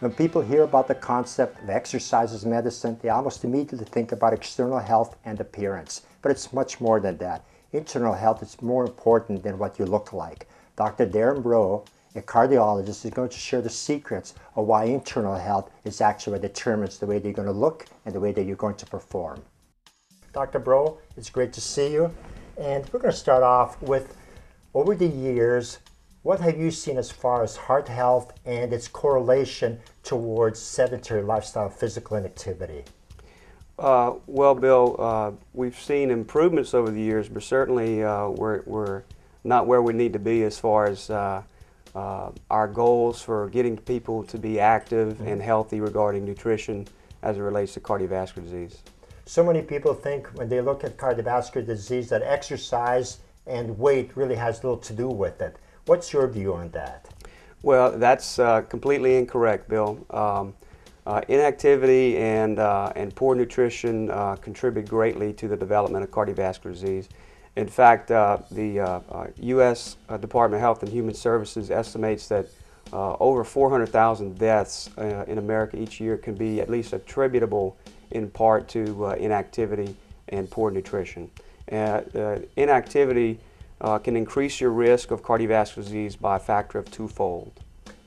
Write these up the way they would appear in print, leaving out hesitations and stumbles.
When people hear about the concept of exercise as medicine, they almost immediately think about external health and appearance. But it's much more than that. Internal health is more important than what you look like. Dr. Darren Breaux, a cardiologist, is going to share the secrets of why internal health is actually what determines the way that you're going to look and the way that you're going to perform. Dr. Breaux, it's great to see you. And we're going to start off with, over the years, what have you seen as far as heart health and its correlation towards sedentary lifestyle, physical inactivity? Well, Bill, we've seen improvements over the years, but certainly we're not where we need to be as far as our goals for getting people to be active and healthy regarding nutrition as it relates to cardiovascular disease. So many people think when they look at cardiovascular disease that exercise and weight really has little to do with it. What's your view on that? Well, that's completely incorrect, Bill. Inactivity and poor nutrition contribute greatly to the development of cardiovascular disease. In fact, the U.S. Department of Health and Human Services estimates that over 400,000 deaths in America each year can be at least attributable in part to inactivity and poor nutrition. Inactivity can increase your risk of cardiovascular disease by a factor of twofold.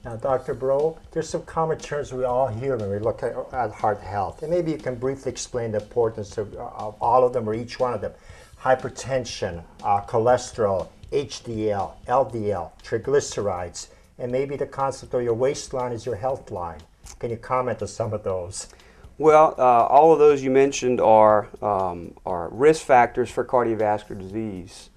Now, Dr. Breaux, there's some common terms we all hear when we look at heart health, and maybe you can briefly explain the importance of all of them or each one of them. Hypertension, cholesterol, HDL, LDL, triglycerides, and maybe the concept of your waistline is your health line. Can you comment on some of those? Well, all of those you mentioned are risk factors for cardiovascular disease.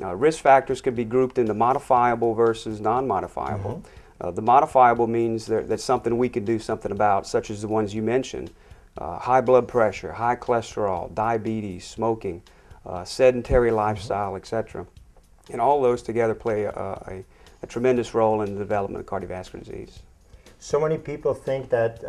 Risk factors could be grouped into modifiable versus non-modifiable. The modifiable means that's something we can do something about, such as the ones you mentioned. High blood pressure, high cholesterol, diabetes, smoking, sedentary lifestyle, etc. And all those together play a tremendous role in the development of cardiovascular disease. So many people think that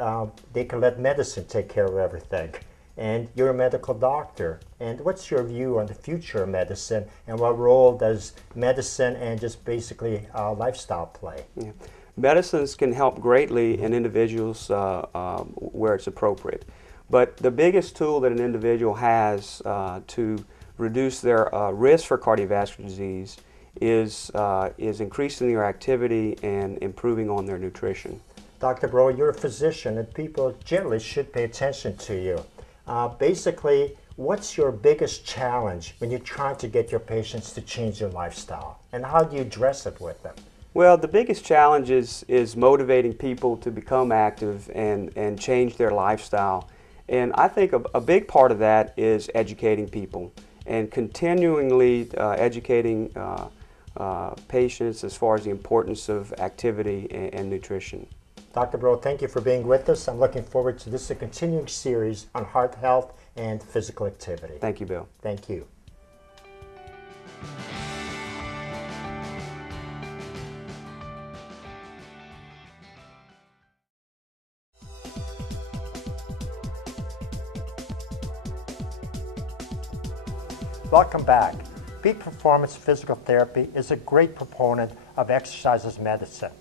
they can let medicine take care of everything. And you're a medical doctor. And what's your view on the future of medicine and what role does medicine and just basically lifestyle play? Yeah. Medicines can help greatly in individuals where it's appropriate. But the biggest tool that an individual has to reduce their risk for cardiovascular disease is increasing their activity and improving on their nutrition. Dr. Breaux, you're a physician and people generally should pay attention to you. Basically, what's your biggest challenge when you're trying to get your patients to change their lifestyle? And how do you address it with them? Well, the biggest challenge is motivating people to become active and change their lifestyle. And I think a big part of that is educating people and continually educating patients as far as the importance of activity and nutrition. Dr. Breaux, thank you for being with us. I'm looking forward to this continuing series on heart health and physical activity. Thank you, Bill. Thank you. Welcome back. Peak Performance Physical Therapy is a great proponent of exercise as medicine.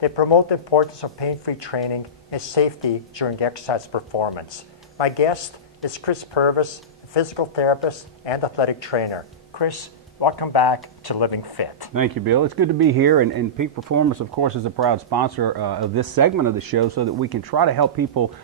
They promote the importance of pain-free training and safety during exercise performance. My guest is Chris Purvis, a physical therapist and athletic trainer. Chris, welcome back to Living Fit. Thank you, Bill. It's good to be here, and Peak Performance, of course, is a proud sponsor of this segment of the show so that we can try to help people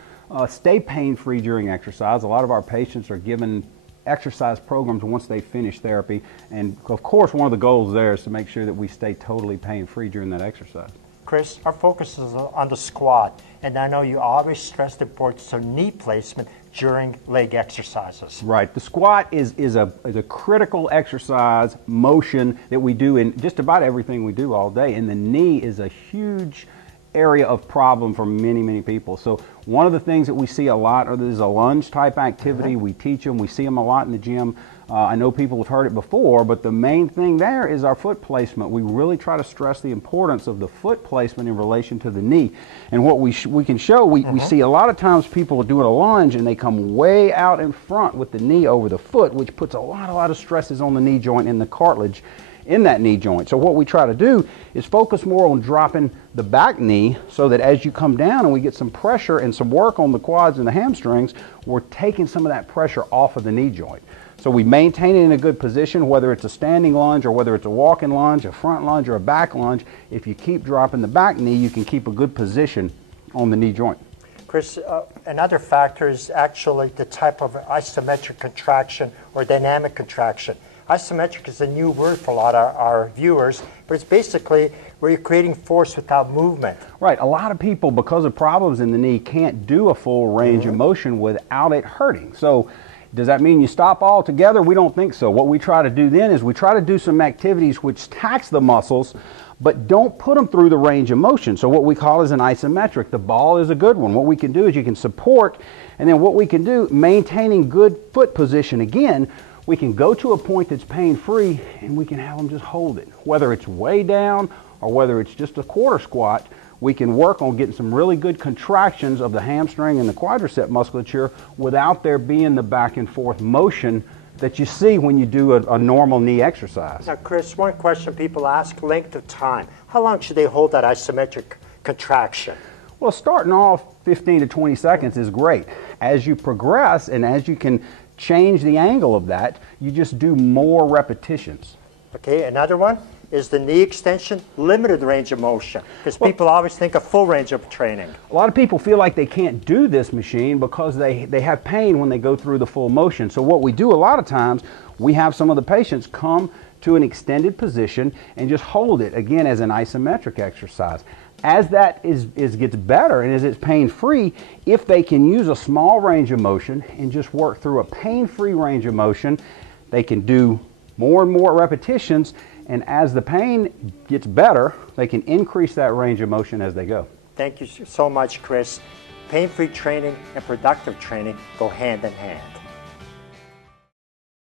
stay pain-free during exercise. A lot of our patients are given exercise programs once they finish therapy, and of course one of the goals there is to make sure that we stay totally pain-free during that exercise. Chris, our focus is on the squat, and I know you always stress the importance of knee placement during leg exercises. Right. The squat is a critical exercise motion that we do in just about everything we do all day, and the knee is a huge area of problem for many, many people. So one of the things that we see a lot is a lunge type activity. We teach them, we see them a lot in the gym. I know people have heard it before, but the main thing there is our foot placement. We really try to stress the importance of the foot placement in relation to the knee. And what we can show, we see a lot of times people are doing a lunge and they come way out in front with the knee over the foot, which puts a lot of stresses on the knee joint and the cartilage. in that knee joint. So what we try to do is focus more on dropping the back knee so that as you come down and we get some pressure and some work on the quads and the hamstrings, we're taking some of that pressure off of the knee joint. So we maintain it in a good position, whether it's a standing lunge or whether it's a walking lunge, a front lunge or a back lunge. If you keep dropping the back knee, you can keep a good position on the knee joint. Chris, another factor is actually the type of isometric contraction or dynamic contraction. Isometric is a new word for a lot of our viewers, but it's basically where you're creating force without movement. Right. A lot of people, because of problems in the knee, can't do a full range of motion without it hurting. So does that mean you stop altogether? We don't think so. What we try to do then is we try to do some activities which tax the muscles, but don't put them through the range of motion. So what we call is an isometric. The ball is a good one. What we can do is you can support, and then what we can do, maintaining good foot position again, we can go to a point that's pain-free and we can have them just hold it. Whether it's way down or whether it's just a quarter squat, we can work on getting some really good contractions of the hamstring and the quadricep musculature without there being the back and forth motion that you see when you do a normal knee exercise. Now, Chris, one question people ask, length of time. How long should they hold that isometric contraction? Well, starting off 15 to 20 seconds is great. As you progress and as you can change the angle of that, you just do more repetitions. Okay, another one is the knee extension, limited range of motion, because people always think of full range of training. A lot of people feel like they can't do this machine because they have pain when they go through the full motion. So what we do a lot of times, we have some of the patients come to an extended position and just hold it, again, as an isometric exercise. As that gets better and as it's pain-free, if they can use a small range of motion and just work through a pain-free range of motion, they can do more and more repetitions, and as the pain gets better, they can increase that range of motion as they go. Thank you so much, Chris. Pain-free training and productive training go hand in hand.